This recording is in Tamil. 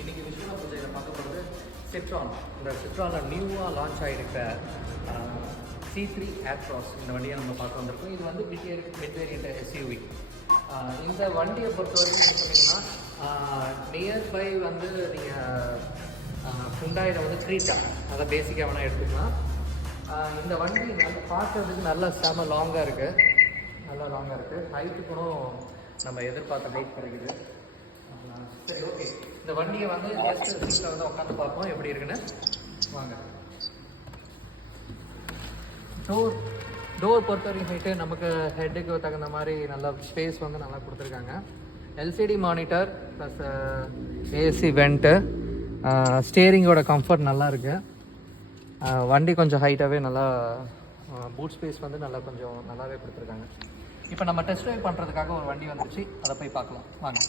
இன்றைக்கி விஸ்வா பூஜையில் பார்க்க போகிறது சிட்ரான். இந்த சிட்ரானில் நியூவாக லான்ச் ஆகிருக்க C3 ஏர்க்ராஸ் இந்த வண்டியை நம்ம பார்க்க வந்திருக்கோம். இது வந்து மிட் வேரியண்ட் SUV. இந்த வண்டியை பொறுத்த வரைக்கும் சொன்னீங்கன்னா நியர்பை வந்து நீங்கள் ஹுண்டாயில் வந்து க்ரீட்டா அதை பேசிக்காக வேணால் எடுத்துக்கலாம். இந்த வண்டி வந்து பார்க்கறதுக்கு நல்லா செம லாங்காக இருக்குது, நல்லா லாங்காக இருக்குது. ஹைட்டு கூட நம்ம எதிர்பார்த்த ஹைட் கிடைக்குது. சரி, ஓகே. இந்த வண்டியை வந்து ஜஸ்ட் சீட்டில் வந்து உட்காந்து பார்ப்போம் எப்படி இருக்குன்னு. வாங்க. டோர் பொறுத்த வரைக்கும் ஹைட்டு நமக்கு ஹெட்டுக்கு தகுந்த மாதிரி நல்லா ஸ்பேஸ் வந்து நல்லா கொடுத்துருக்காங்க. LCD monitor plus AC vent. ஸ்டேரிங்கோட கம்ஃபர்ட் நல்லா இருக்குது. வண்டி கொஞ்சம் ஹைட்டாகவே நல்லா பூட் ஸ்பேஸ் வந்து நல்லா கொஞ்சம் நல்லாவே கொடுத்துருக்காங்க. இப்போ நம்ம டெஸ்ட் ட்ரைவ் பண்ணுறதுக்காக ஒரு வண்டி வந்துச்சு, அதை போய் பார்க்கலாம் வாங்க.